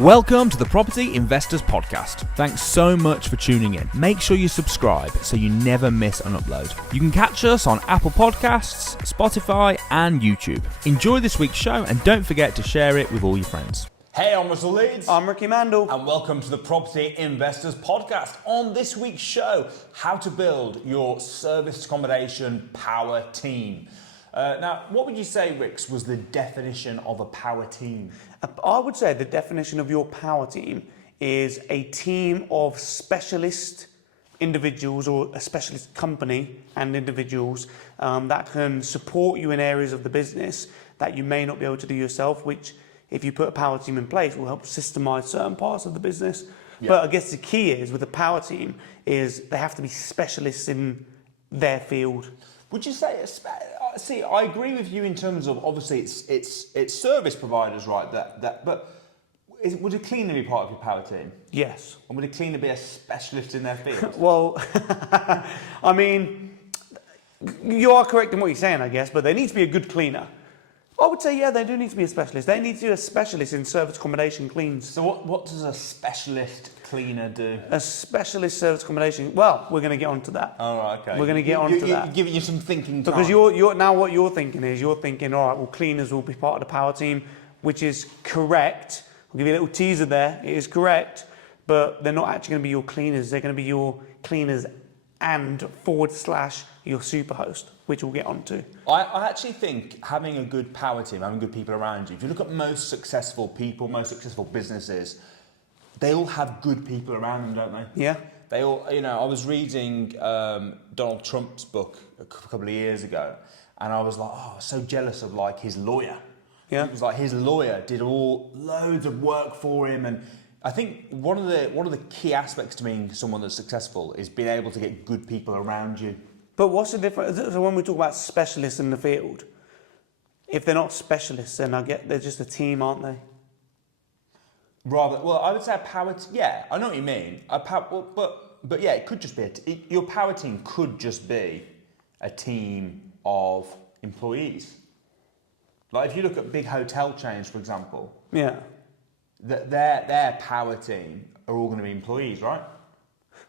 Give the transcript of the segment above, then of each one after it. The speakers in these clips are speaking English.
Welcome to the Property Investors Podcast. Thanks so much for tuning in. Make sure you subscribe so you never miss an upload. You can catch us on Apple Podcasts, Spotify, and YouTube. Enjoy this week's show and don't forget to share it with all your friends. Hey, I'm Russell Leeds. I'm Ricci Mandal. And welcome to the Property Investors Podcast. On this week's show, how to build your serviced accommodation power team. Now, what would you say, Rix, was the definition of a power team? I would say the definition of your power team is a team of specialist individuals or a specialist company and individuals that can support you in areas of the business that you may not be able to do yourself, which if you put a power team in place will help systemize certain parts of the business. Yeah. But I guess the key is with a power team is they have to be specialists in their field. Would you say, see, I agree with you in terms of obviously it's service providers, right? But would a cleaner be part of your power team? Yes. And would a cleaner be a specialist in their field? Well, I mean, you are correct in what you're saying, I guess, but they need to be a good cleaner. I would say, yeah, they do need to be a specialist. They need to be a specialist in service accommodation cleans. So what does a specialist cleaner do? A specialist service accommodation, well, we're going to get onto that. Oh, right, okay. We're going to get onto that. You're giving you some thinking time. Because you're now what you're thinking, all right, well, cleaners will be part of the power team, which is correct. I'll give you a little teaser there. It is correct, but they're not actually going to be your cleaners. They're going to be your cleaners and / your superhost, which we'll get onto. I actually think having a good power team, having good people around you, if you look at most successful people, most successful businesses, they all have good people around them, don't they? Yeah. They all, I was reading Donald Trump's book a couple of years ago, and I was like, so jealous of like his lawyer. Yeah. It was like his lawyer did loads of work for him, and I think one of the key aspects to being someone that's successful is being able to get good people around you. But what's the difference? So when we talk about specialists in the field, if they're not specialists, then they're just a team, aren't they? Well, I would say a power. Yeah, I know what you mean. But yeah, it could just be your power team could just be a team of employees. Like if you look at big hotel chains, for example. Yeah. Their power team are all going to be employees, right?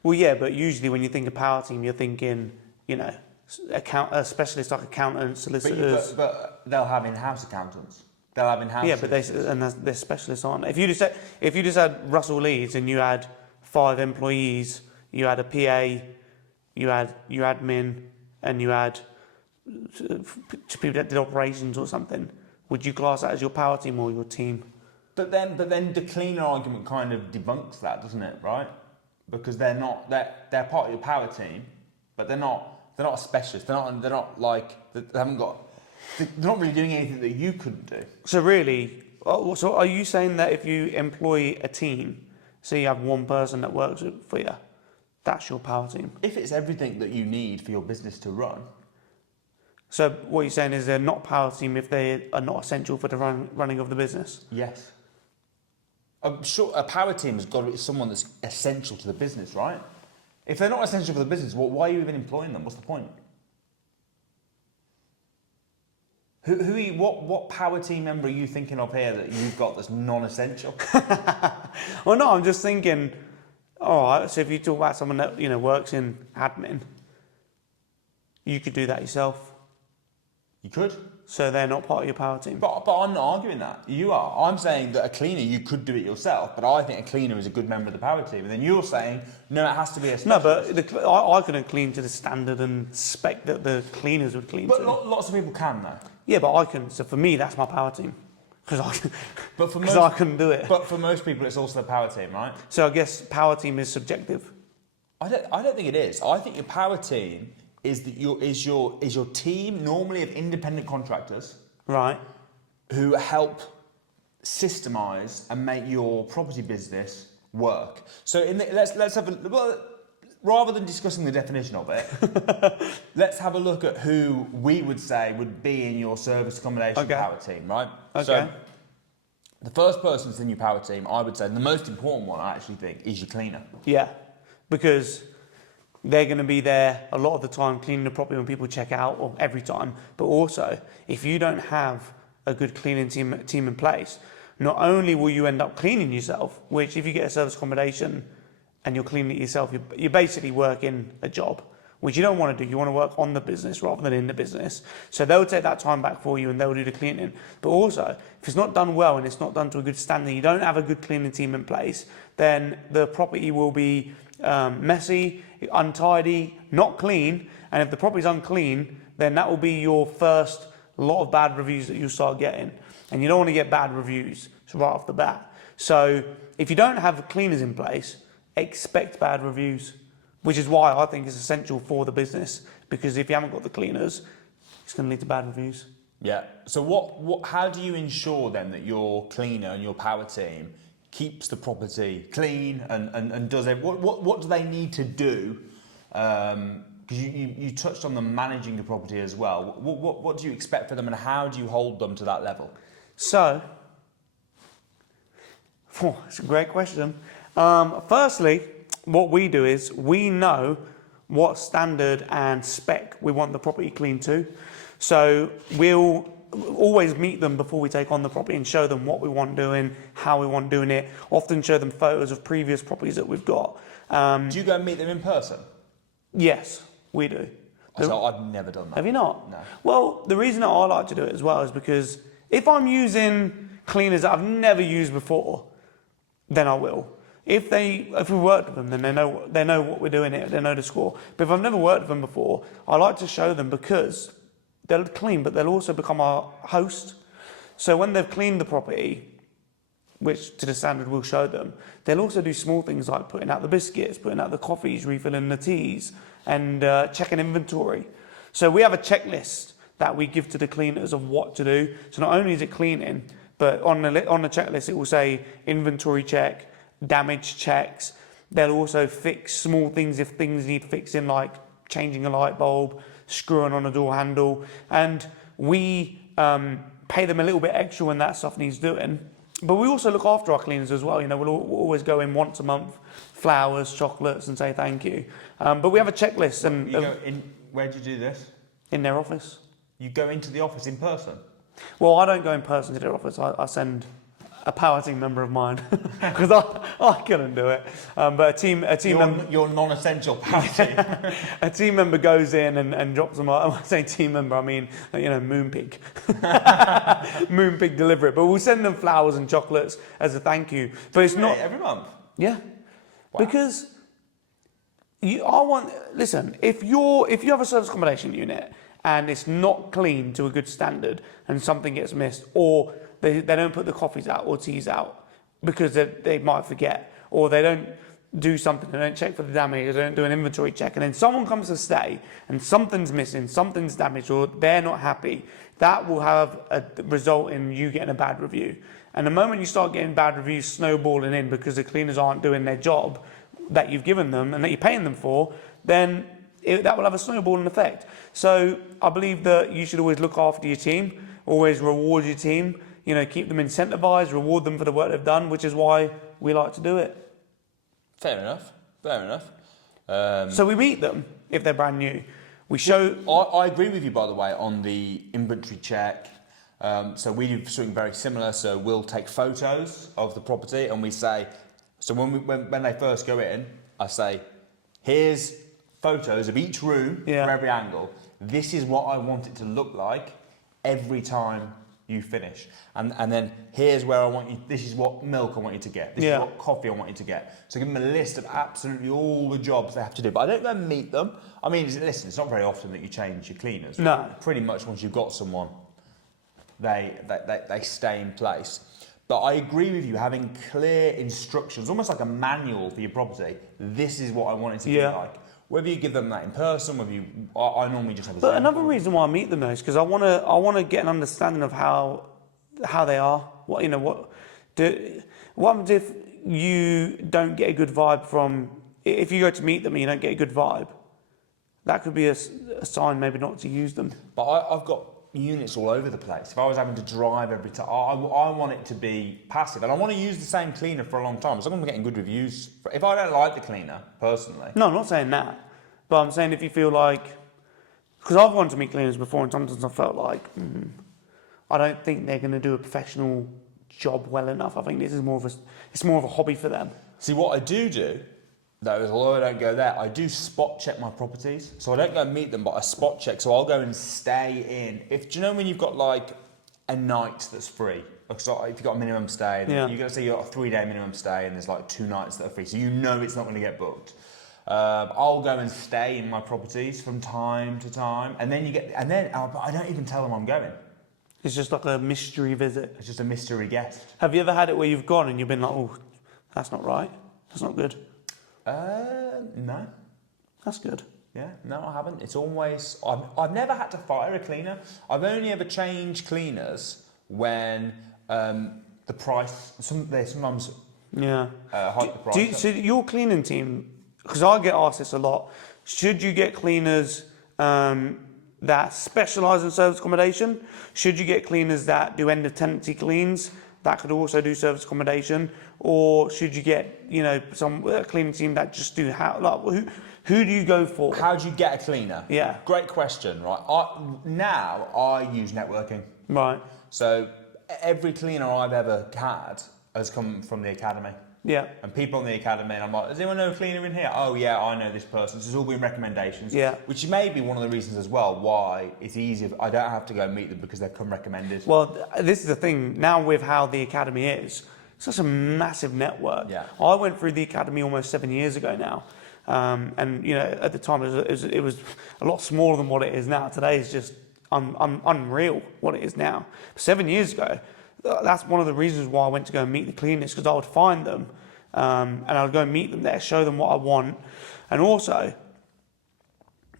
Well, yeah, but usually when you think of power team, you're thinking, a specialist like accountants, solicitors. But they'll have in-house accountants. They'll have in-house. Yeah, but they're specialists, aren't they? If you just had Russell Leeds and you had 5 employees, you had a PA, you had your admin, and you had people that did operations or something, would you class that as your power team or your team? But then the cleaner argument kind of debunks that, doesn't it? Right? Because they're part of your power team, but they're not a specialist. They're not really doing anything that you couldn't do. So really, so are you saying that if you employ a team, so you have one person that works for you, that's your power team? If it's everything that you need for your business to run. So what you're saying is they're not power team if they are not essential for the running of the business? Yes. I'm sure a power team has got to be someone that's essential to the business, right? If they're not essential for the business, why are you even employing them? What's the point? What power team member are you thinking of here that you've got that's non-essential? Well, no, I'm just thinking, all right, so if you talk about someone that, works in admin, you could do that yourself. You could. So they're not part of your power team. But I'm not arguing that. You are. I'm saying that a cleaner, you could do it yourself, but I think a cleaner is a good member of the power team. And then you're saying, no, it has to be a specialist. No, but I couldn't clean to the standard and spec that the cleaners would clean to. But lots of people can, though. Yeah, but I couldn't. So for me, that's my power team. Because I couldn't do it. But for most people, it's also the power team, right? So I guess power team is subjective. I don't think it is. I think your power team is your team normally of independent contractors, right, who help systemize and make your property business work. So let's have rather than discussing the definition of it, let's have a look at who we would say would be in your service accommodation power team, right? Okay. So the first person that's in your power team, I would say, and the most important one, I actually think, is your cleaner. Yeah, because they're going to be there a lot of the time cleaning the property when people check out, or every time. But also, if you don't have a good cleaning team in place, not only will you end up cleaning yourself, which if you get a service accommodation and you're cleaning it yourself, you're basically working a job, which you don't want to do. You want to work on the business rather than in the business. So they'll take that time back for you and they'll do the cleaning. But also, if it's not done well and it's not done to a good standard, you don't have a good cleaning team in place, then the property will be messy, untidy, not clean. And if the property's unclean, then that will be your first lot of bad reviews that you'll start getting. And you don't want to get bad reviews right off the bat. So if you don't have cleaners in place, expect bad reviews, which is why I think it's essential for the business, because if you haven't got the cleaners, it's going to lead to bad reviews. Yeah. So how do you ensure then that your cleaner and your power team keeps the property clean and does it? What do they need to do? Because you touched on them managing the property as well. What do you expect for them, and how do you hold them to that level? So, it's a great question. Firstly, what we do is we know what standard and spec we want the property clean to. So we'll always meet them before we take on the property and show them what we want doing, how we want doing it. Often show them photos of previous properties that we've got. Do you go and meet them in person? Yes, we do. So I've never done that. Have you not? No. Well, the reason that I like to do it as well is because if I'm using cleaners that I've never used before, then I will. If we work with them, then they know what we're doing here, they know the score. But if I've never worked with them before, I like to show them because they'll clean, but they'll also become our host. So when they've cleaned the property, which to the standard we'll show them, they'll also do small things like putting out the biscuits, putting out the coffees, refilling the teas, and checking inventory. So we have a checklist that we give to the cleaners of what to do. So not only is it cleaning, but on the checklist it will say inventory check, damage checks. They'll also fix small things if things need fixing, like changing a light bulb, screwing on a door handle, and we pay them a little bit extra when that stuff needs doing. But we also look after our cleaners as well. You know, we'll always go in once a month, flowers, chocolates, and say thank you. But we have a checklist. And you go in. Where do you do this? In their office. You go into the office in person? Well, I don't go in person to their office. I send a power team member of mine because I couldn't do it. But a team member, your non-essential power team. a team member goes in and drops them off. When I say team member, I mean Moonpig. Moonpig deliver it. But we'll send them flowers and chocolates as a thank you. But it's not every month. Yeah, wow. Because listen. If you have a service accommodation unit and it's not clean to a good standard and something gets missed, or they don't put the coffees out or teas out because they might forget, or they don't do something, they don't check for the damage, they don't do an inventory check, and then someone comes to stay and something's missing, something's damaged, or they're not happy, that will have a result in you getting a bad review. And the moment you start getting bad reviews snowballing in because the cleaners aren't doing their job that you've given them and that you're paying them for, then that will have a snowballing effect. So I believe that you should always look after your team, always reward your team, keep them incentivized, reward them for the work they've done, which is why we like to do it. Fair enough. So we meet them if they're brand new. We show... I agree with you, by the way, on the inventory check. So we do something very similar. So we'll take photos of the property and we say... So when they first go in, I say, here's photos of each room from every angle. This is what I want it to look like every time you finish. And then here's where I want you, this is what milk I want you to get. This is what coffee I want you to get. So give them a list of absolutely all the jobs they have to do. But I don't go and meet them. I mean, listen, it's not very often that you change your cleaners. No. Pretty much once you've got someone, they stay in place. But I agree with you, having clear instructions, almost like a manual for your property. This is what I want it to be like. Whether you give them that in person, I normally just have a But another reason why I meet them though is because I want to get an understanding of how they are. What happens if you don't get a good vibe from, if you go to meet them and you don't get a good vibe? That could be a sign maybe not to use them. But I've got units all over the place. If I was having to drive every time, I want it to be passive, and I want to use the same cleaner for a long time. So I'm getting good reviews. If I don't like the cleaner personally, no, I'm not saying that, but I'm saying if you feel like, because I've gone to meet cleaners before, and sometimes I felt like I don't think they're going to do a professional job well enough. I think this is more of a hobby for them. See, what I do, though, is although I don't go there, I do spot check my properties. So I don't go and meet them, but I spot check. So I'll go and stay in. Do you know when you've got like a night that's free? So if you've got a minimum stay, you're going to say you've got a 3-day minimum stay and there's like 2 nights that are free. So you know it's not going to get booked. I'll go and stay in my properties from time to time. And then I don't even tell them I'm going. It's just like a mystery visit. It's just a mystery guest. Have you ever had it where you've gone and you've been like, oh, that's not right. That's not good. No. That's good. Yeah, no, I haven't. It's always... I've never had to fire a cleaner. I've only ever changed cleaners when the price... They sometimes hike the price. So your cleaning team, because I get asked this a lot, should you get cleaners that specialise in service accommodation? Should you get cleaners that do end of tenancy cleans that could also do service accommodation? Or should you get, some cleaning team that just do who do you go for? How do you get a cleaner? Yeah. Great question, right? Now I use networking. Right. So every cleaner I've ever had has come from the academy. Yeah. And people in the academy, and I'm like, does anyone know a cleaner in here? Oh yeah, I know this person. So it's all been recommendations. Yeah. Which may be one of the reasons as well why it's easier. I don't have to go meet them because they've come recommended. Well, this is the thing. Now with how the academy is, it's such a massive network. Yeah. I went through the academy almost 7 years ago now. And at the time it was a lot smaller than what it is now. Today is just unreal what it is now. 7 years ago, that's one of the reasons why I went to go and meet the cleaners, because I would find them and I would go and meet them there, show them what I want, and also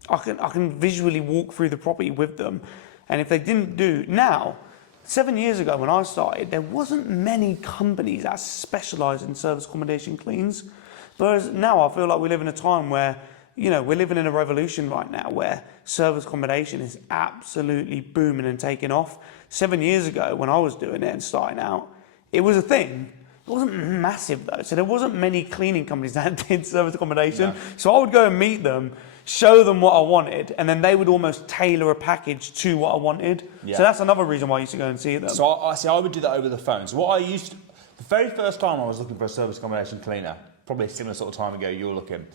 I can visually walk through the property with them. And if they didn't do now, 7 years ago when I started, there wasn't many companies that specialise in service accommodation cleans. Whereas now I feel like we live in a time where, we're living in a revolution right now where service accommodation is absolutely booming and taking off. 7 years ago when I was doing it and starting out, it was a thing. It wasn't massive though. So there wasn't many cleaning companies that did service accommodation. Yeah. So I would go and meet them, show them what I wanted, and then they would almost tailor a package to what I wanted. Yeah. So that's another reason why I used to go and see them. So I would do that over the phone. So what I used to, the very first time I was looking for a service accommodation cleaner, probably a similar sort of time ago you were looking,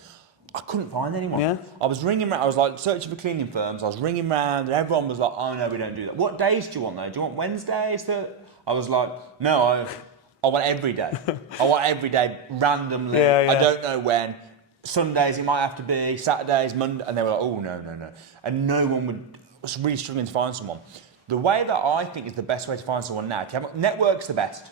I couldn't find anyone. Yeah. I was ringing around, I was like searching for cleaning firms, I was ringing around and everyone was like, oh no, we don't do that. What days do you want though? Do you want Wednesdays? I was like, no, I want every day. I want every day, randomly. Yeah, yeah. I don't know when. Sundays it might have to be, Saturdays, Monday, and they were like, oh no. And no one was really struggling to find someone. The way that I think is the best way to find someone now, network's the best.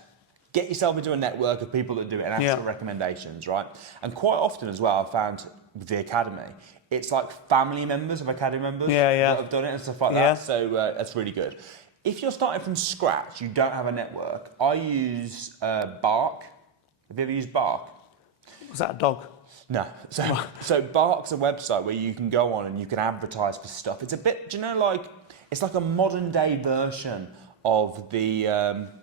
Get yourself into a network of people that do it and ask for recommendations, right? And quite often as well, I've found with the academy, it's like family members of academy members that have done it and stuff like that. So that's really good. If you're starting from scratch, you don't have a network. I use Bark. Have you ever used Bark? Was that a dog? No. So Bark's a website where you can go on and you can advertise for stuff. It's a bit, it's like a modern day version of the,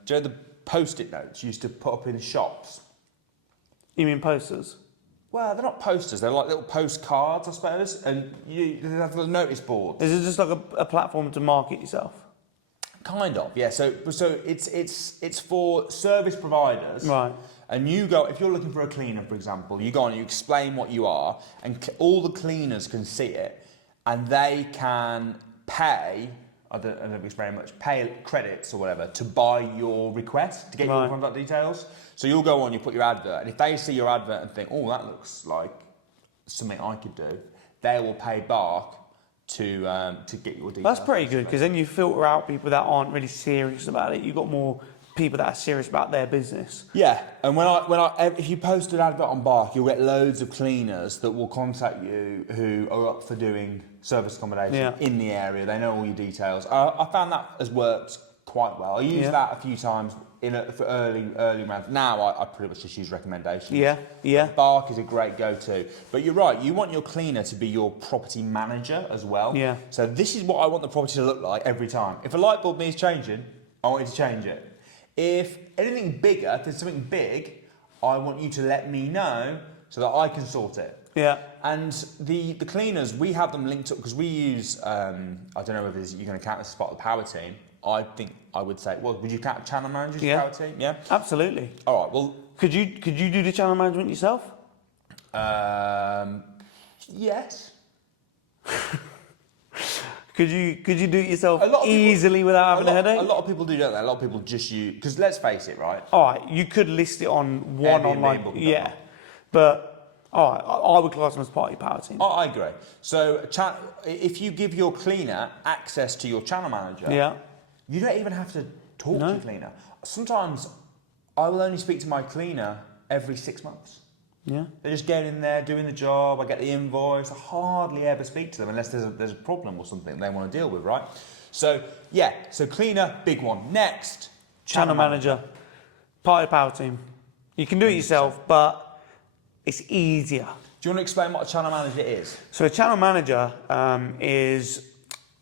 the Post-it notes you used to put up in shops. You mean posters? Well, they're not posters. They're like little postcards, I suppose. And they have the notice boards. Is it just like a platform to market yourself? Kind of, yeah. So it's for service providers. Right. And you go, if you're looking for a cleaner, for example, you go on, you explain what you are, and all the cleaners can see it, and they can pay. I don't explain much. Pay credits or whatever to buy your request, to get your contact details. So you'll go on, you put your advert, and if they see your advert and think, oh, that looks like something I could do, they will pay Bark to get your details. That's pretty good, because then you filter out people that aren't really serious about it. You've got more people that are serious about their business. Yeah, and if you post an advert on Bark, you'll get loads of cleaners that will contact you who are up for doing service accommodation in the area. They know all your details. I found that has worked quite well. I used that a few times for early rounds. Now I pretty much just use recommendations. Yeah. Bark is a great go-to. But you're right, you want your cleaner to be your property manager as well. Yeah. So this is what I want the property to look like every time. If a light bulb needs changing, I want you to change it. If anything bigger, if there's something big, I want you to let me know so that I can sort it. Yeah. And the cleaners, we have them linked up because we use, I don't know whether you're going to count this as part of the power team. I think I would say, well, would you count channel managers, power team? Yeah, absolutely. All right, well. Could you do the channel management yourself? Yes. Could you do it yourself easily without having a headache? A lot of people do, don't they? A lot of people just use, because let's face it, right? All right, you could list it on one AirBnB online, booking.com. but all right, I would class them as part of your power team. I agree. So if you give your cleaner access to your channel manager, you don't even have to talk to your cleaner. Sometimes I will only speak to my cleaner every 6 months. Yeah. They're just getting in there, doing the job, I get the invoice, I hardly ever speak to them unless there's a problem or something they want to deal with, right? So, so cleaner, big one. Next, channel manager, part of the power team. You can do it yourself, but it's easier. Do you want to explain what a channel manager is? So a channel manager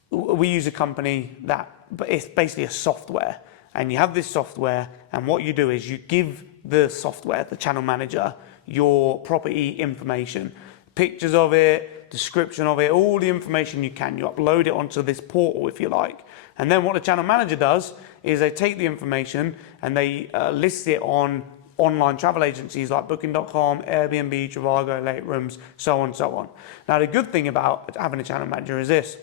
we use a company but it's basically a software. And you have this software, and what you do is you give the software, the channel manager, your property information, pictures of it, description of it, all the information you can. You upload it onto this portal, if you like. And then what the channel manager does is they take the information and they list it on online travel agencies like Booking.com, Airbnb, Trivago, Late Rooms, so on and so on. Now, the good thing about having a channel manager is this.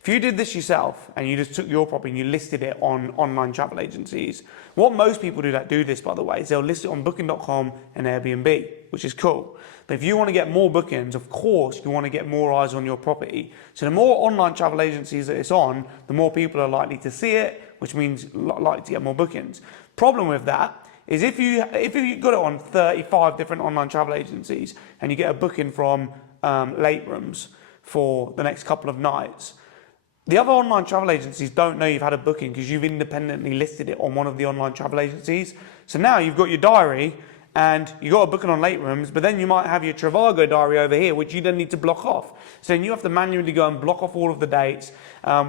If you did this yourself and you just took your property and you listed it on online travel agencies, what most people do that do this, by the way, is they'll list it on Booking.com and Airbnb, which is cool. But if you want to get more bookings, of course, you want to get more eyes on your property. So the more online travel agencies that it's on, the more people are likely to see it, which means likely to get more bookings. Problem with that is if you got it on 35 different online travel agencies and you get a booking from Late Rooms for the next couple of nights, the other online travel agencies don't know you've had a booking because you've independently listed it on one of the online travel agencies. So now you've got your diary and you got a booking on Late Rooms, but then you might have your Trivago diary over here, which you then need to block off. So then you have to manually go and block off all of the dates,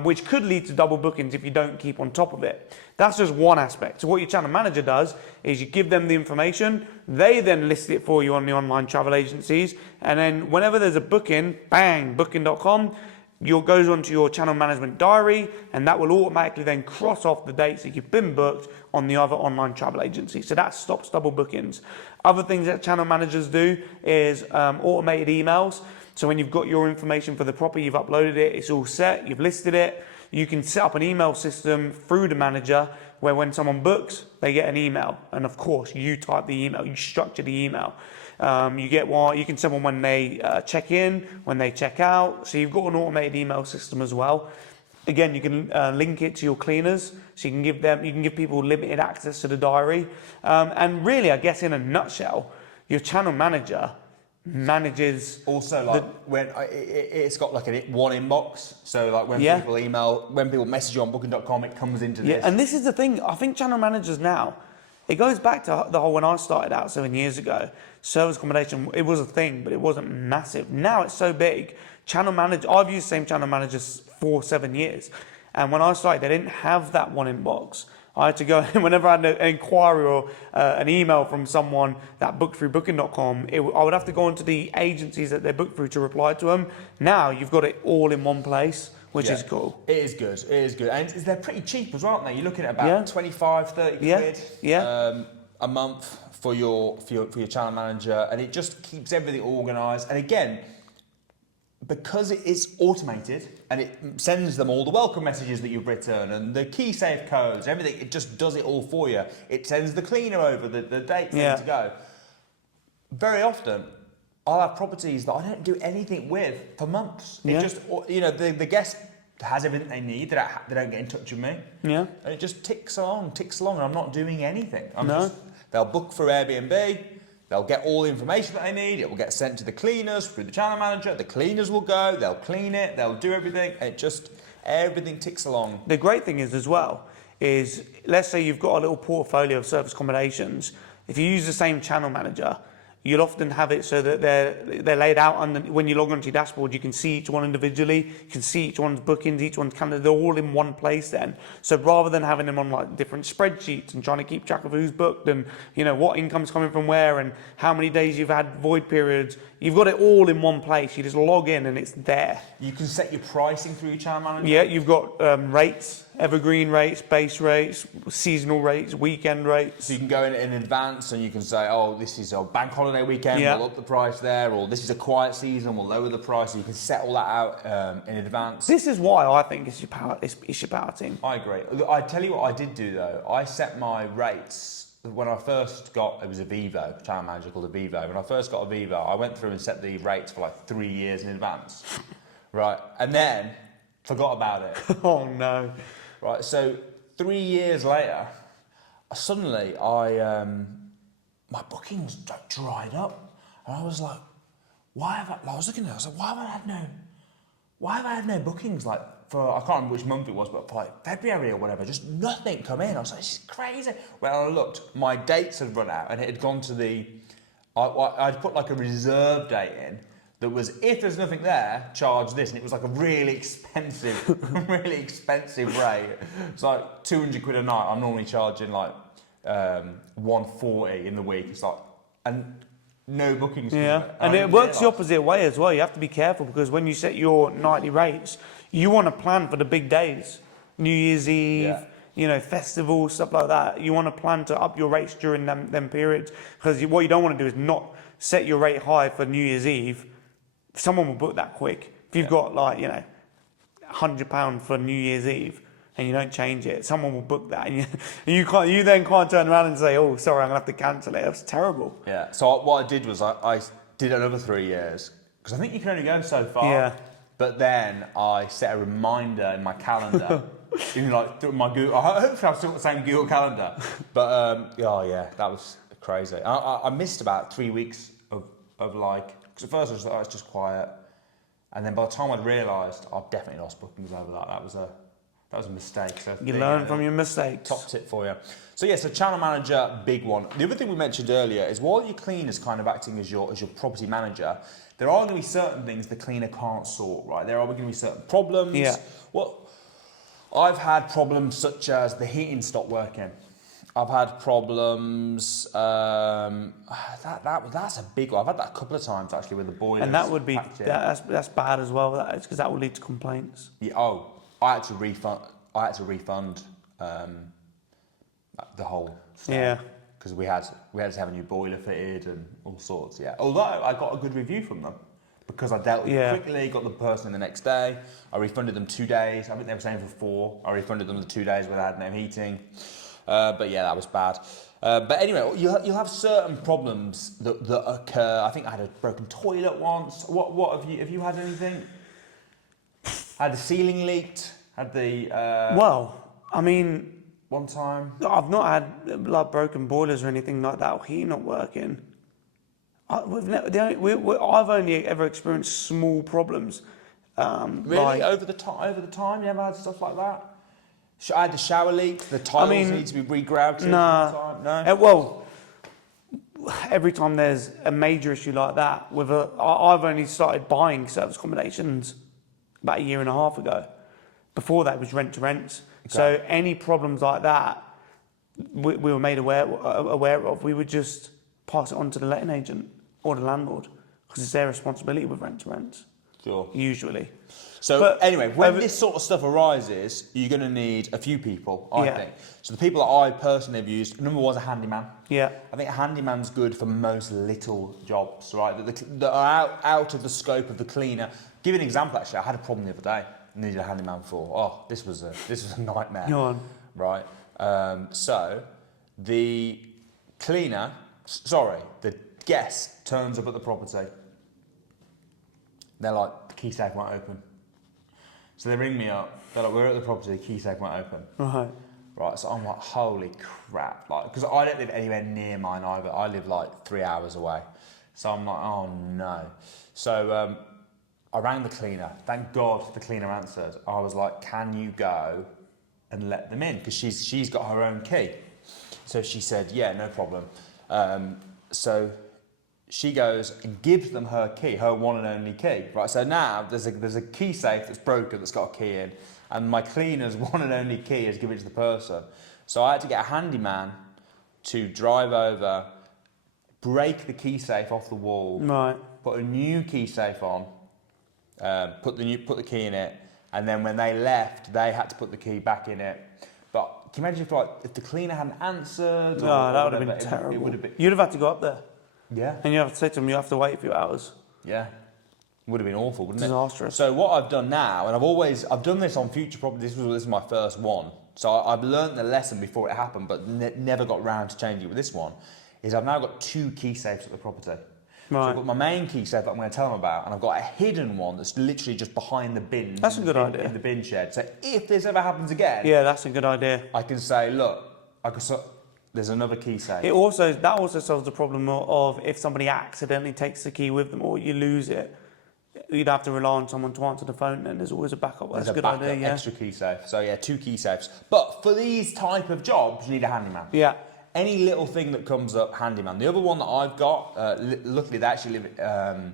which could lead to double bookings if you don't keep on top of it. That's just one aspect. So what your channel manager does is you give them the information, they then list it for you on the online travel agencies, and then whenever there's a booking, bang, Booking.com, goes onto your channel management diary, and that will automatically then cross off the dates that you've been booked on the other online travel agency. So that stops double bookings. Other things that channel managers do is automated emails. So when you've got your information for the property, you've uploaded it, it's all set, you've listed it, you can set up an email system through the manager where when someone books, they get an email. And of course, you type the email, you structure the email. You get one, you can send one when they check in, when they check out. So you've got an automated email system as well. Again, you can link it to your cleaners, so you can give people limited access to the diary. And really, I guess in a nutshell, your channel manager manages also like when it's got like one inbox. So like when people message you on Booking.com, it comes into this. And this is the thing. I think channel managers now, it goes back to the whole when I started out 7 years ago. Service accommodation, it was a thing, but it wasn't massive. Now it's so big. Channel manager, I've used the same channel managers for 7 years. And when I started, they didn't have that one inbox. I had to go, whenever I had an inquiry or an email from someone that booked through Booking.com, I would have to go into the agencies that they booked through to reply to them. Now you've got it all in one place, which is cool. It is good. It is good. And they're pretty cheap as well, aren't they? You're looking at about 25, 30 quid a month for your channel manager, and it just keeps everything organised. And again, because it is automated and it sends them all the welcome messages that you've written and the key safe codes, everything, it just does it all for you. It sends the cleaner over the dates they need to go. Very often, I'll have properties that I don't do anything with for months. It just, the guest has everything they need. They don't get in touch with me. Yeah. And it just ticks along, and I'm not doing anything. They'll book for Airbnb. They'll get all the information that they need. It will get sent to the cleaners through the channel manager. The cleaners will go. They'll clean it. They'll do everything. Everything ticks along. The great thing is as well is, let's say you've got a little portfolio of service accommodations. If you use the same channel manager, you'll often have it so that they're laid out, and when you log onto your dashboard, you can see each one individually, you can see each one's bookings, each one's calendar, they're all in one place then. So rather than having them on like different spreadsheets and trying to keep track of who's booked and, you know, what income's coming from where and how many days you've had void periods, you've got it all in one place. You just log in and it's there. You can set your pricing through your channel manager? Yeah, you've got rates, evergreen rates, base rates, seasonal rates, weekend rates. So you can go in advance and you can say, oh, this is a bank holiday weekend, Yeah. we'll up the price there, or this is a quiet season, we'll lower the price. So you can set all that out in advance. This is why I think it's your power team. I agree. I tell you what I did do though. I set my rates when I first got, it was a Vivo, channel manager called a Vivo. When I first got a Vivo, I went through and set the rates for like 3 years in advance. Right, and then forgot about it. Oh no. Right, so 3 years later, suddenly my bookings dried up, and I was like, I was looking at it, I was like, why have I had no bookings like for, I can't remember which month it was, but for like February or whatever, just nothing come in. I was like, this is crazy. When I looked, my dates had run out, and it had gone to I'd put like a reserve date in that was, if there's nothing there, charge this, and it was like a really expensive rate. It's like 200 quid a night. I'm normally charging like 140 in the week. It's like, and no bookings. Yeah, and it works the opposite way as well. You have to be careful because when you set your nightly rates, you want to plan for the big days, New Year's Eve, you know, festivals, stuff like that. You want to plan to up your rates during them periods, because what you don't want to do is not set your rate high for New Year's Eve. Someone will book that quick. If you've got like, you know, £100 for New Year's Eve and you don't change it, someone will book that, and you then can't turn around and say, oh, sorry, I'm gonna have to cancel it. That's terrible. Yeah. So what I did was I did another 3 years, because I think you can only go so far. Yeah. But then I set a reminder in my calendar, even like through my Google. Hopefully I've still got the same Google calendar. But that was crazy. I missed about 3 weeks of like, because at first I was like, oh, it's just quiet, and then by the time I'd realised, I've definitely lost bookings over that. That was a mistake. So You learn from your mistakes. Top tip for you. So so channel manager, big one. The other thing we mentioned earlier is while your cleaner's kind of acting as your property manager, there are going to be certain things the cleaner can't sort, right? There are going to be certain problems. Yeah. Well, I've had problems such as the heating stopped working. I've had problems. That's a big one. I've had that a couple of times actually with the boilers. And that would be that's bad as well. That is, because that will lead to complaints. Yeah. I had to refund the whole stuff. Yeah. Because we had to have a new boiler fitted and all sorts. Yeah. Although I got a good review from them because I dealt with it quickly, got the person the next day. I refunded them 2 days. I think they were saying for 4. I refunded them the 2 days where they had no heating. But yeah, that was bad. But anyway, you'll have certain problems that occur. I think I had a broken toilet once. What have you had anything? Had the ceiling leaked. Had the Well, I mean, one time. I've not had like broken boilers or anything like that, or heat not working. I've only ever experienced small problems. Really, over the time, you ever had stuff like that? I had the shower leak. The tiles need to be regrouted. No. Well, every time there's a major issue like that, I've only started buying service accommodations about 1.5 years ago. Before that, it was rent to rent. Okay. So any problems like that, we were made aware of. We would just pass it on to the letting agent or the landlord, because it's their responsibility with rent to rent. Sure. Usually. So anyway, when this sort of stuff arises, you're going to need a few people, I think. So the people that I personally have used, number one is a handyman. Yeah. I think a handyman's good for most little jobs, right? That are out of the scope of the cleaner. Give you an example, actually. I had a problem the other day. I needed a handyman for. Oh, this was a nightmare. Go on. Right. So the guest turns up at the property. They're like, the key safe won't open. So they ring me up. They're like, we're at the property, the key safe won't open. Right. So I'm like, holy crap. Like, because I don't live anywhere near mine either. I live like 3 hours away. So I'm like, oh no. So I rang the cleaner. Thank God the cleaner answered. I was like, can you go and let them in? Because she's got her own key. So she said, yeah, no problem. So she goes and gives them her key, her one and only key, right? So now there's a key safe that's broken that's got a key in, and my cleaner's one and only key is given to the person. So I had to get a handyman to drive over, break the key safe off the wall, Right. put a new key safe on, put the key in it, and then when they left, they had to put the key back in it. But can you imagine if the cleaner hadn't answered? No, that would have been terrible. It would have been. You'd have had to go up there. Yeah. And you have to say to them, you have to wait a few hours. Yeah. Would have been awful, wouldn't it? Disastrous. So what I've done now, and I've done this on future properties. This is my first one. So I've learned the lesson before it happened, but never got round to changing it with this one. Is I've now got 2 key safes at the property. So Right. I've got my main key safe that I'm going to tell them about, and I've got a hidden one that's literally just behind the bin. That's a good idea. In the bin shed. So if this ever happens again, Yeah, that's a good idea. I can say, look, there's another key safe. That also solves the problem of if somebody accidentally takes the key with them or you lose it, you'd have to rely on someone to answer the phone, and there's always a backup. That's a good idea, yeah. Extra key safe. So yeah, 2 key safes. But for these type of jobs, you need a handyman. Yeah. Any little thing that comes up, handyman. The other one that I've got, luckily they actually live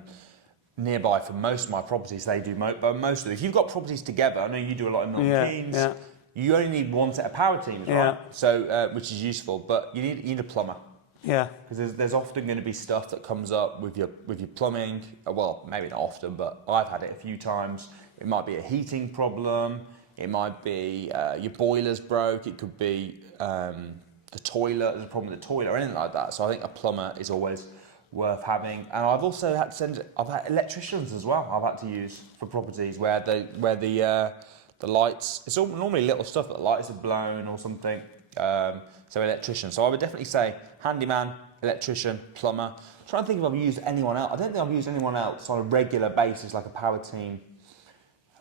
nearby for most of my properties. They do most of it. If you've got properties together, I know you do a lot in Milton Keynes. Yeah. You only need one set of power teams, right? Yeah. So which is useful, but you need a plumber. Yeah. Because there's often going to be stuff that comes up with your plumbing. Well, maybe not often, but I've had it a few times. It might be a heating problem. It might be your boiler's broke. It could be the toilet. There's a problem with the toilet or anything like that. So I think a plumber is always worth having. And I've also had I've had electricians as well. I've had to use for properties where the lights. It's all normally little stuff, but the lights have blown or something. So electrician. So I would definitely say handyman, electrician, plumber. I'm trying to think if I've used anyone else. I don't think I've used anyone else on a regular basis, like a power team.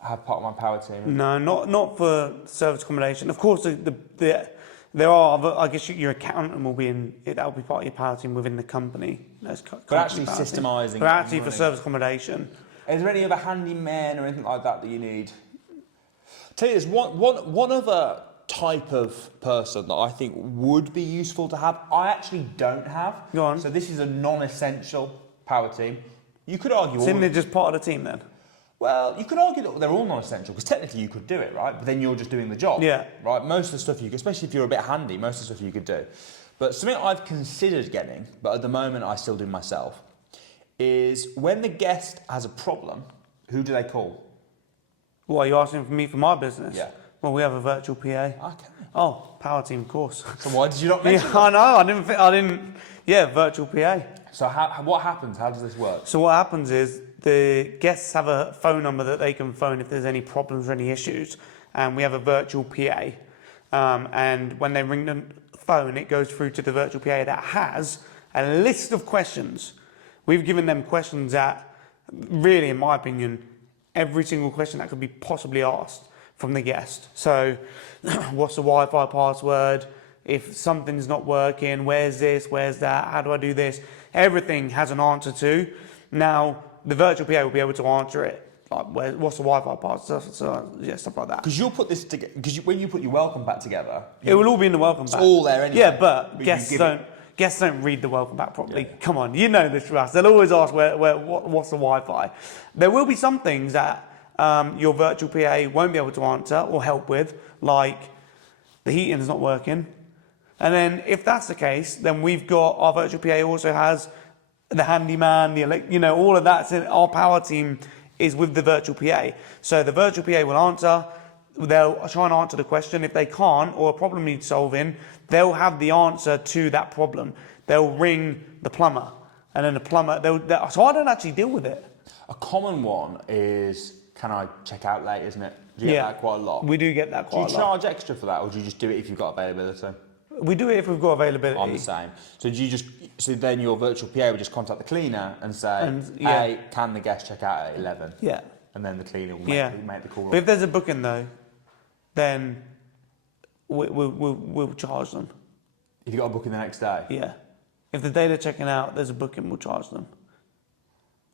I have part of my power team. No, not for service accommodation. Of course, there are other, I guess your accountant will be that'll be part of your power team within the company. But actually systemising. But actually for service accommodation. Is there any other handyman or anything like that you need? I'll tell you this, one other type of person that I think would be useful to have, I actually don't have. Go on. So this is a non-essential power team. You could argue... Isn't they just part of the team then? Well, you could argue that they're all non-essential, because technically you could do it, right? But then you're just doing the job. Yeah. Right? Most of the stuff especially if you're a bit handy, most of the stuff you could do. But something I've considered getting, but at the moment I still do myself, is when the guest has a problem, who do they call? What, are you asking for me for my business? Yeah. Well, we have a virtual PA. Okay. Oh, power team, of course. So why did you not mention Yeah, I know. I didn't. Yeah, virtual PA. So what happens? How does this work? So what happens is the guests have a phone number that they can phone if there's any problems or any issues, and we have a virtual PA. And when they ring the phone, it goes through to the virtual PA that has a list of questions. We've given them questions that, really, in my opinion, every single question that could be possibly asked from the guest. So, what's the Wi-Fi password? If something's not working, where's this, where's that, how do I do this? Everything has an answer to. Now, the virtual PA will be able to answer it. Like, what's the Wi-Fi password? So, yeah, stuff like that. Because you'll put this together, because when you put your welcome pack together... It will all be in the welcome pack. It's all there anyway. Yeah, but guests don't read the welcome pack properly. Yeah. Come on, you know this, Russ. They'll always ask what's the Wi-Fi. There will be some things that your virtual PA won't be able to answer or help with, like the heating is not working. And then if that's the case, then we've got our virtual PA also has the handyman, all of that's in our power team is with the virtual PA. So the virtual PA will answer. They'll try and answer the question. If they can't, or a problem needs solving, they'll have the answer to that problem. They'll ring the plumber, and then the plumber. So I don't actually deal with it. A common one is, can I check out late? Isn't it? Do you get that quite a lot? We do get that quite a lot. Do you charge extra for that, or do you just do it if you've got availability? We do it if we've got availability. I'm the same. So then your virtual PA would just contact the cleaner and say, hey, can the guest check out at 11? Yeah. And then the cleaner will make the call. But if there's a booking though, then we'll charge them. If you've got a booking the next day? Yeah. If the day they're checking out, there's a booking, we'll charge them.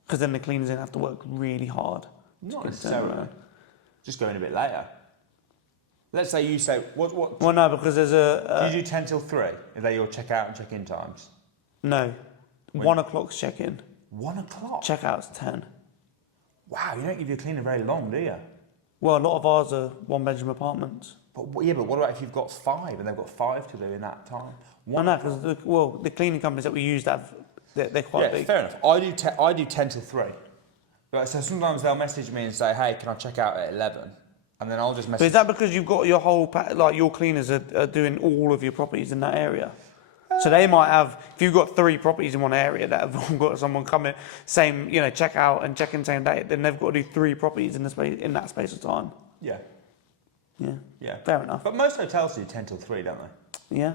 Because then the cleaners then have to work really hard. Not necessarily. Just go in a bit later. Let's say you say, what? Well, no, because there's do you do 10 till 3? Are they your check-out and check-in times? No. 1 o'clock's check-in. 1 o'clock? Checkout's 10. Wow, you don't give your cleaner very long, do you? Well, a lot of ours are one-bedroom apartments. But yeah, but what about if you've got 5 and they've got 5 to do in that time? I know, because the cleaning companies that we use, they're quite big. Fair enough. I do 10 to 3. Right, so sometimes they'll message me and say, hey, can I check out at 11? And then I'll just message. But is that because you've got your whole, like your cleaners are doing all of your properties in that area? So they might have, if you've got 3 properties in one area that have all got someone coming, same, check out and check in same day, then they've got to do 3 properties in that space of time. Yeah. Yeah. Fair enough. But most hotels do 10 till 3, don't they? Yeah.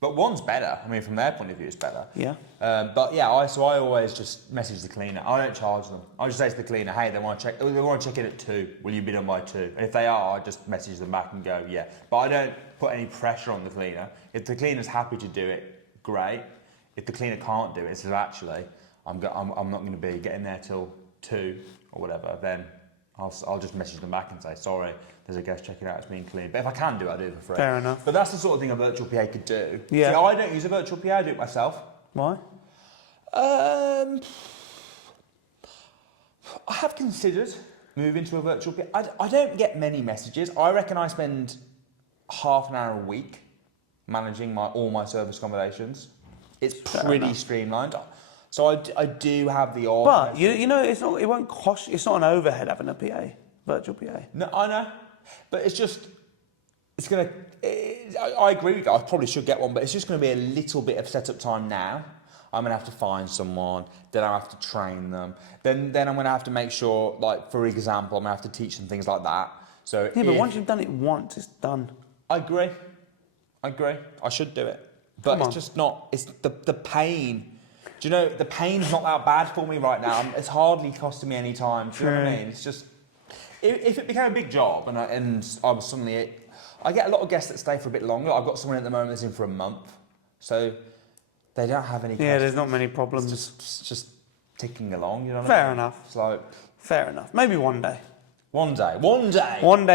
But one's better. I mean, from their point of view, it's better. Yeah. But yeah, I always just message the cleaner. I don't charge them. I just say to the cleaner, hey, they want to check in at 2. Will you be done by 2? And if they are, I just message them back and go, yeah. But I don't put any pressure on the cleaner. If the cleaner's happy to do it, great. If the cleaner can't do it, says actually, I'm not going to be getting there till 2 or whatever, then I'll just message them back and say, sorry, there's a guest checking out, it's being cleaned. But if I can do it, I do it for free. Fair enough. But that's the sort of thing a virtual PA could do. Yeah. See, I don't use a virtual PA, I do it myself. Why? I have considered moving to a virtual PA. I don't get many messages. I reckon I spend half an hour a week managing all my service accommodations. It's pretty streamlined. So I do have the odd. But it's not. It won't cost. It's not an overhead having a PA, virtual PA. No, I know, but it's just. It's gonna. I agree with you. I probably should get one, but it's just going to be a little bit of setup time now. I'm going to have to find someone. Then I have to train them. Then I'm going to have to make sure, like for example, I'm going to have to teach them things like that. So yeah, but once you've done it once, it's done. I agree. I should do it, but it's just not. It's the pain. Do you know, the pain's not that bad for me right now. It's hardly costing me any time. Do you know what I mean? It's just, if it became a big job and I was suddenly, I get a lot of guests that stay for a bit longer. I've got someone at the moment that's in for a month. So they don't have any. Yeah, there's not many problems. It's just ticking along, you know what Fair I mean? enough. It's like. Fair enough. Maybe one day. One day One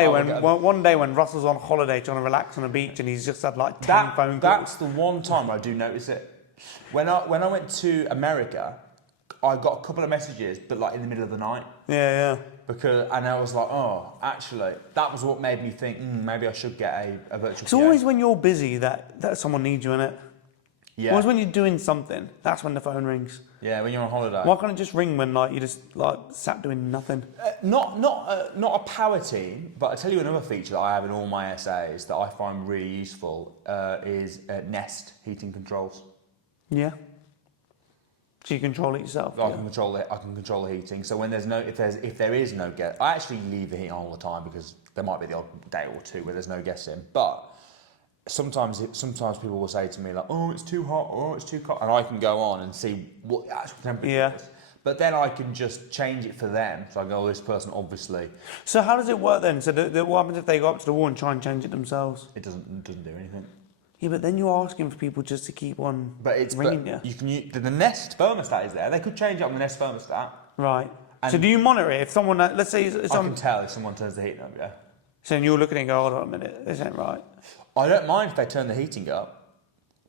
day when Russell's on holiday trying to relax on a beach and he's just had like 10 phone calls. That's the one time I do notice it. When I went to America, I got a couple of messages, but like in the middle of the night. Yeah. And I was like, oh, actually, that was what made me think, maybe I should get a virtual It's PA. always when you're busy that someone needs you in it. Yeah. Always when you're doing something, that's when the phone rings. Yeah, when you're on holiday. Why can't it just ring when like you just like sat doing nothing? Not a power team, but I tell you another feature that I have in all my essays that I find really useful is Nest heating controls. Yeah. So you control it yourself. I can control the heating. So when if there is no guest, I actually leave the heating on all the time because there might be the odd day or two where there's no guests in. But sometimes people will say to me like, oh, it's too hot, or it's too cold, and I can go on and see what the actual temperature is. But then I can just change it for them. So I go, oh, this person obviously. So how does it work then? So what happens if they go up to the wall and try and change it themselves? It doesn't do anything. Yeah, but then you're asking for people just to keep on ringing you. You can use, the Nest thermostat is there. They could change it on the Nest thermostat. Right. And so do you monitor it? If someone, let's say it's I on... can tell if someone turns the heating up, yeah. So you're looking and go, hold on a minute, this ain't right. I don't mind if they turn the heating up,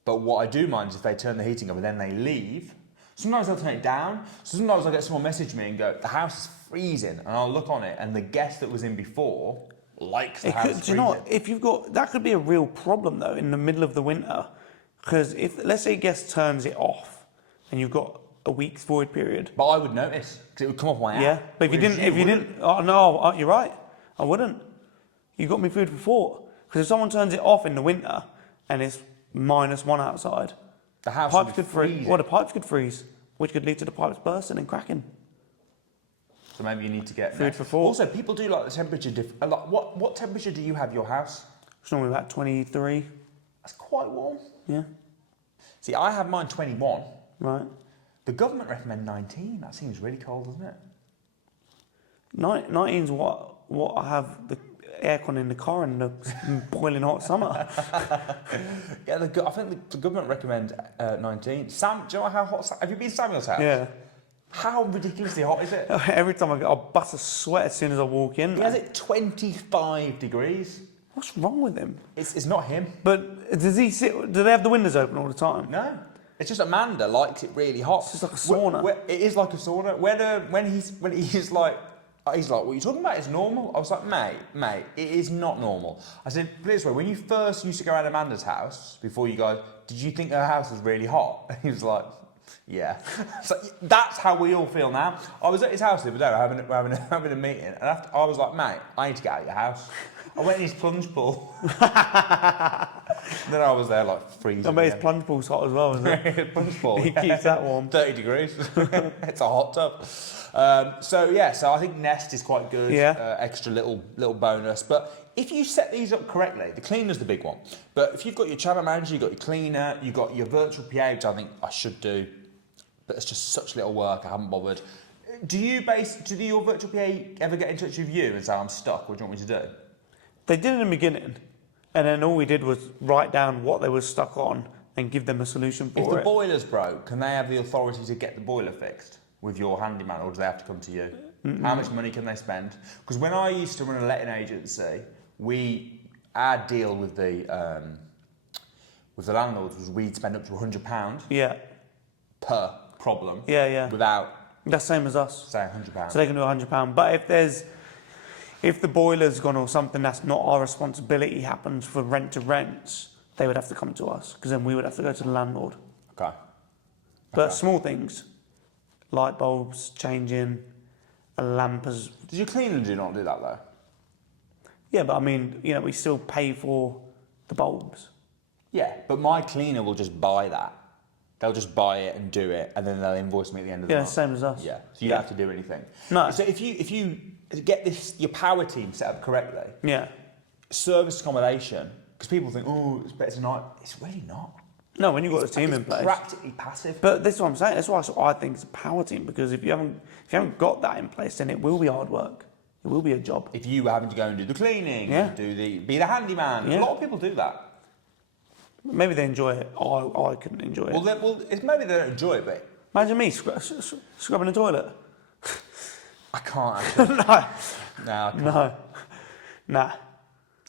but what I do mind is if they turn the heating up and then they leave. Sometimes they'll turn it down. So sometimes I'll get someone message me and go, the house is freezing, and I'll look on it, and the guest that was in before likes the house freezing. Do you know what? If you've got, that could be a real problem though in the middle of the winter, because if let's say a guest turns it off, and you've got a week's void period. But I would notice because it would come off my app. Yeah, but if you didn't, oh no, you're right. I wouldn't. You got me food for thought. Because if someone turns it off in the winter and it's -1 outside, the house pipes could freeze. Well, the pipes could freeze, which could lead to the pipes bursting and cracking. So maybe you need to get food for thought. Also, people do like the temperature what temperature do you have your house? It's normally about 23. That's quite warm. Yeah. See, I have mine 21. Right. The government recommend 19. That seems really cold, doesn't it? 19's what I have the aircon in the car in the boiling hot summer. Yeah, I think the government recommend 19. Sam, do you know how hot? Have you been to Samuel's house? Yeah. How ridiculously hot is it? Every time I'll bust a sweat as soon as I walk in. He has it 25 degrees. What's wrong with him? It's not him. But does he sit? Do they have the windows open all the time? No. It's just Amanda likes it really hot. It's just like a sauna. It is like a sauna. When he's like, what are you talking about? It's normal. I was like, mate, it is not normal. I said, put it this way, when you first used to go around Amanda's house, before you guys, did you think her house was really hot? And he was like, yeah. So that's how we all feel now. I was at his house the other day, having a meeting, and after, I was like, mate, I need to get out of your house. I went in his plunge pool. Then I was there like freezing. I bet his plunge pool's hot as well, isn't it? Plunge pool. He keeps that warm. 30 degrees. It's a hot tub. So I think Nest is quite good. Yeah. Extra little bonus. But if you set these up correctly, the cleaner's the big one. But if you've got your channel manager, you've got your cleaner, you've got your virtual PA, which I think I should do, but it's just such little work, I haven't bothered. Do your virtual PA ever get in touch with you and say, I'm stuck, what do you want me to do? They did in the beginning, and then all we did was write down what they were stuck on and give them a solution for it. If the boiler's broke, can they have the authority to get the boiler fixed with your handyman, or do they have to come to you? How much money can they spend? Because when I used to run a letting agency, our deal with the landlords was we'd spend up to £100 Yeah. per problem. Yeah. Without, That's same as us. say, £100. So they can do £100. But if the boiler's gone or something that's not our responsibility happens for rent to rents, they would have to come to us, because then we would have to go to the landlord. Okay. But small things, light bulbs changing, a lamp has... Does your cleaner not do that though? Yeah, but I mean, we still pay for the bulbs. Yeah, but my cleaner will just buy that. They'll just buy it and do it, and then they'll invoice me at the end of the month. Yeah, same as us. Yeah, so you don't have to do anything. No. So if you get your power team set up correctly, Yeah. service accommodation, because people think, oh, it's better tonight. It's really not. No, when you've got a team in place. It's practically passive. But this is what I'm saying. That's why I think it's a power team, because if you haven't got that in place, then it will be hard work. It will be a job. If you were having to go and do the cleaning, Yeah. be the handyman, Yeah. a lot of people do that. Maybe they enjoy it. I couldn't enjoy it. It's maybe they don't enjoy it, but Imagine me scrubbing the toilet. I can't actually. No. No, I can't. No. Nah.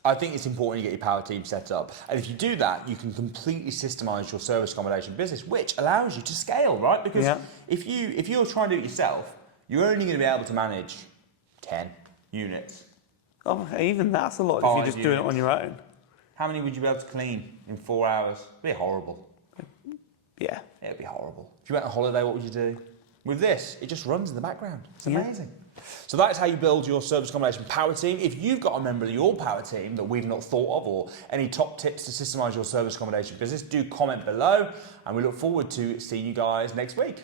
I think it's important you get your power team set up. And if you do that, you can completely systemise your service accommodation business, which allows you to scale, right? Because Yeah. if you're trying to do it yourself, you're only going to be able to manage 10 units. Oh, even that's a lot if 5 you're just doing it units. on your own. How many would you be able to clean in 4 hours? It'd be horrible. Yeah. It'd be horrible. If you went on holiday, what would you do? With this, it just runs in the background. It's Yeah. amazing. So that's how you build your service accommodation power team. If you've got a member of your power team that we've not thought of, or any top tips to systemise your service accommodation business, do comment below, and we look forward to seeing you guys next week.